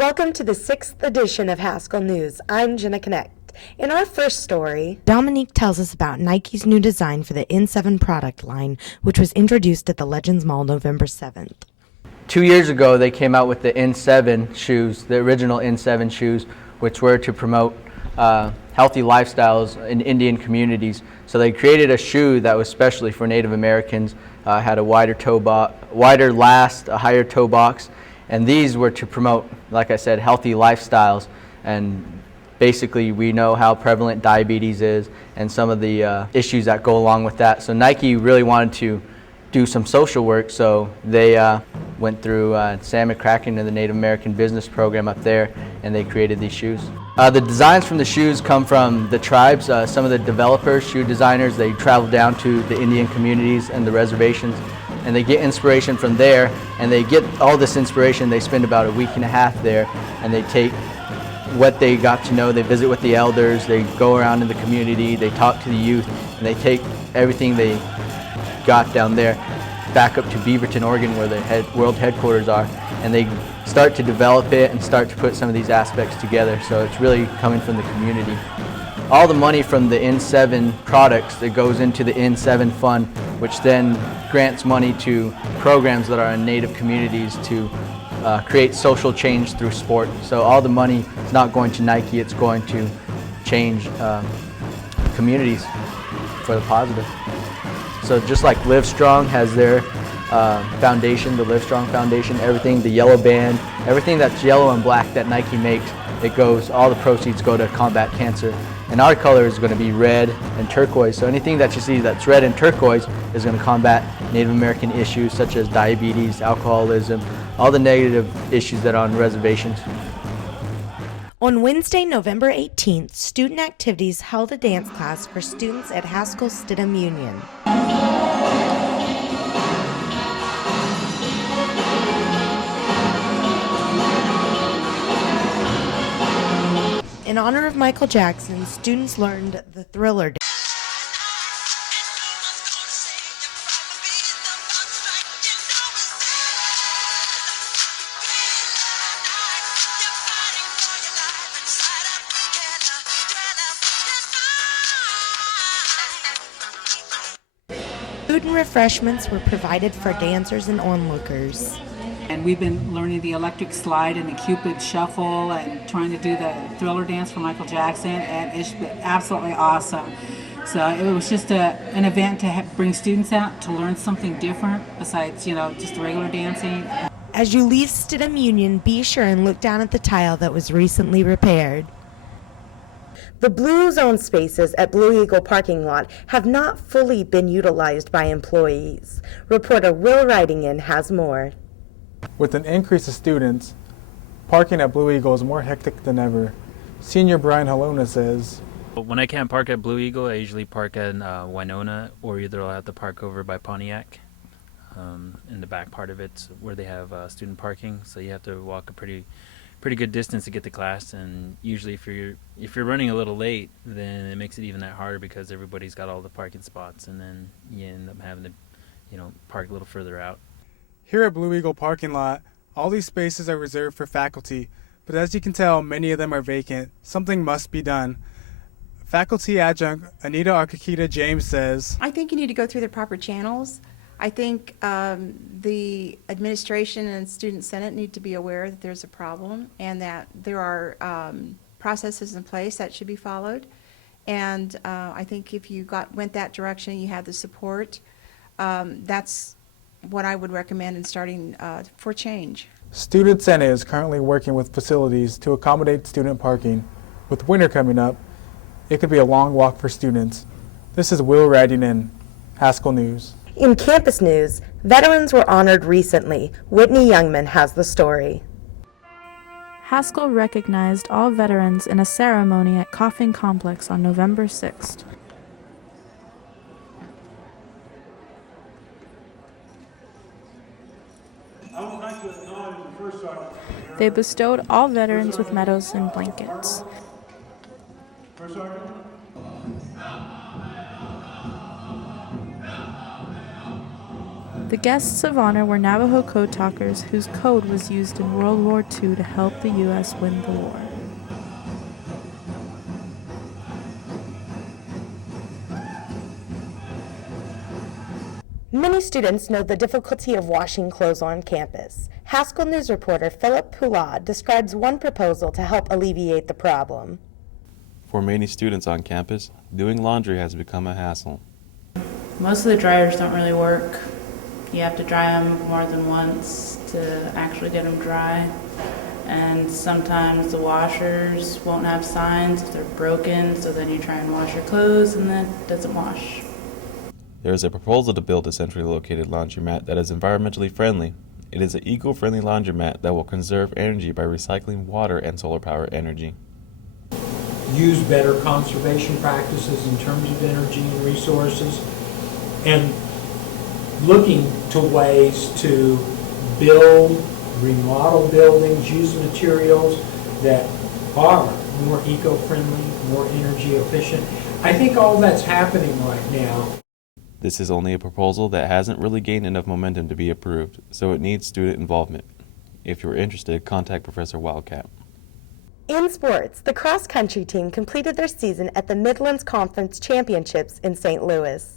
Welcome to the 6th edition of Haskell News. I'm Jenna Connect. In our first story, Dominique tells us about Nike's new design for the N7 product line, which was introduced at the Legends Mall November 7th. 2 years ago, they came out with the N7 shoes, the original N7 shoes, which were to promote healthy lifestyles in Indian communities. So they created a shoe that was specially for Native Americans, had a wider last, a higher toe box, and these were to promote, like I said, healthy lifestyles. And basically, we know how prevalent diabetes is and some of the issues that go along with that. So Nike really wanted to do some social work, so they went through Sam McCracken and the Native American Business Program up there, and they created these shoes. The designs from the shoes come from the tribes. Some of the developers, shoe designers, they travel down to the Indian communities and the reservations, and they get inspiration from there, and they get all this inspiration. They spend about a week and a half there, and they take what they got to know, they visit with the elders, they go around in the community, they talk to the youth, and they take everything they got down there back up to Beaverton, Oregon, where the world headquarters are, and they start to develop it and start to put some of these aspects together. So it's really coming from the community. All the money from the N7 products that goes into the N7 fund, which then grants money to programs that are in Native communities to create social change through sport. So all the money is not going to Nike, it's going to change communities for the positive. So just like Livestrong has their foundation, the Livestrong Foundation, everything, the yellow band, everything that's yellow and black that Nike makes, it goes, all the proceeds go to combat cancer. And our color is going to be red and turquoise. So anything that you see that's red and turquoise is going to combat Native American issues such as diabetes, alcoholism, all the negative issues that are on reservations. On Wednesday, November 18th, Student Activities held a dance class for students at Haskell Stidham Union. In honor of Michael Jackson, students learned the Thriller dance. Food and refreshments were provided for dancers and onlookers. And we've been learning the electric slide and the Cupid shuffle and trying to do the Thriller dance for Michael Jackson, and it's been absolutely awesome. So it was just an event to bring students out to learn something different besides, just regular dancing. As you leave Stidham Union, be sure and look down at the tile that was recently repaired. the Blue Zone spaces at Blue Eagle parking lot have not fully been utilized by employees. Reporter Will Ridingen has more. With an increase of students, parking at Blue Eagle is more hectic than ever. Senior Brian Halona says, when I can't park at Blue Eagle, I usually park at Winona, or either I'll have to park over by Pontiac. In the back part of it where they have student parking, so you have to walk a pretty good distance to get to class, and usually if you're running a little late, then it makes it even that harder because everybody's got all the parking spots, and then you end up having to park a little further out. Here at Blue Eagle parking lot, all these spaces are reserved for faculty, but as you can tell, many of them are vacant. Something must be done. Faculty adjunct Anita Akakita James says, I think you need to go through the proper channels. I think the administration and student senate need to be aware that there's a problem and that there are processes in place that should be followed. And I think if you went that direction, you had the support, that's what I would recommend in starting for change. Student Senate is currently working with facilities to accommodate student parking. With winter coming up, it could be a long walk for students. This is Will Ridingen, Haskell News. In campus news, veterans were honored recently. Whitney Youngman has the story. Haskell recognized all veterans in a ceremony at Coffin Complex on November 6th. They bestowed all veterans with medals and blankets. The guests of honor were Navajo code talkers whose code was used in World War II to help the U.S. win the war. Many students know the difficulty of washing clothes on campus. Haskell News reporter Philip Poulad describes one proposal to help alleviate the problem. For many students on campus, doing laundry has become a hassle. Most of the dryers don't really work. You have to dry them more than once to actually get them dry. And sometimes the washers won't have signs if they're broken, so then you try and wash your clothes and then it doesn't wash. There is a proposal to build a centrally located laundromat that is environmentally friendly. It is an eco-friendly laundromat that will conserve energy by recycling water and solar power energy. Use better conservation practices in terms of energy and resources, and looking to ways to build, remodel buildings, use materials that are more eco-friendly, more energy efficient. I think all that's happening right now. This is only a proposal that hasn't really gained enough momentum to be approved, so it needs student involvement. If you're interested, contact Professor Wildcat. In sports, the cross country team completed their season at the Midlands Conference Championships in St. Louis.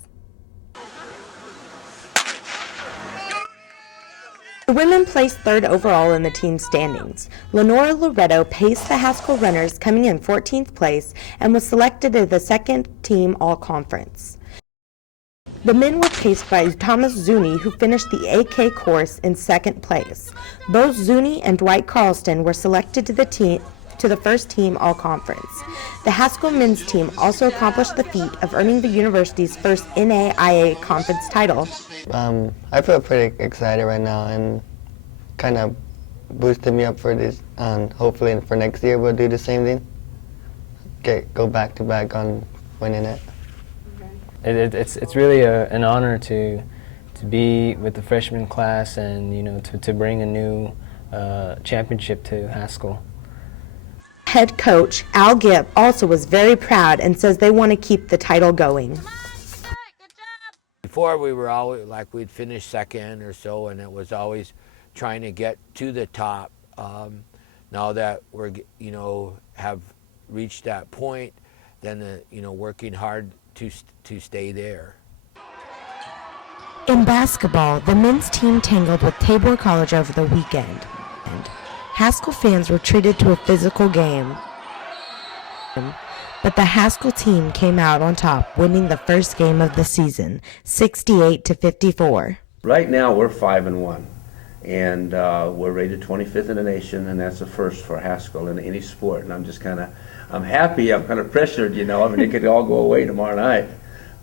The women placed third overall in the team standings. Lenora Loretto paced the Haskell runners, coming in 14th place, and was selected as the second team all-conference. The men were paced by Thomas Zuni, who finished the AK course in second place. Both Zuni and Dwight Carlston were selected to the first team all-conference. The Haskell men's team also accomplished the feat of earning the university's first NAIA conference title. I feel pretty excited right now and kind of boosted me up for this, and hopefully for next year we'll do the same thing. Go back to back on winning it. It's really an honor to be with the freshman class and to bring a new championship to Haskell. Head coach Al Gibb also was very proud and says they want to keep the title going. Before we were always like we'd finish second or so, and it was always trying to get to the top. Now that we're have reached that point, then working hard to stay there. In basketball, the men's team tangled with Tabor College over the weekend. Haskell fans were treated to a physical game, but the Haskell team came out on top, winning the first game of the season, 68-54. Right now we're 5-1, and we're rated 25th in the nation, and that's a first for Haskell in any sport. And I'm happy. I'm kind of pressured, it could all go away tomorrow night,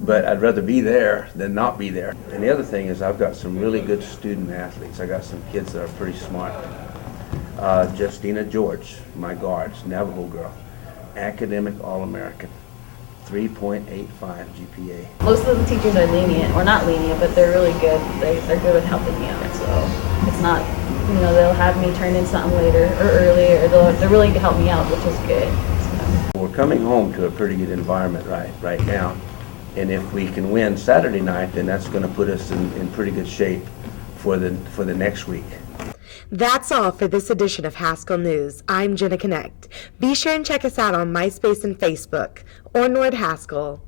but I'd rather be there than not be there. And the other thing is I've got some really good student athletes. I got some kids that are pretty smart. Justina George, my guards, Navajo girl, academic All-American, 3.85 GPA. Most of the teachers are lenient, or not lenient, but they're really good. They're good at helping me out, so it's not, they'll have me turn in something later or earlier, or they're willing to help me out, which is good. We're coming home to a pretty good environment right now, and if we can win Saturday night, then that's going to put us in pretty good shape for the next week. That's all for this edition of Haskell News. I'm Jenna Connect. Be sure and check us out on MySpace and Facebook, or Nord Haskell.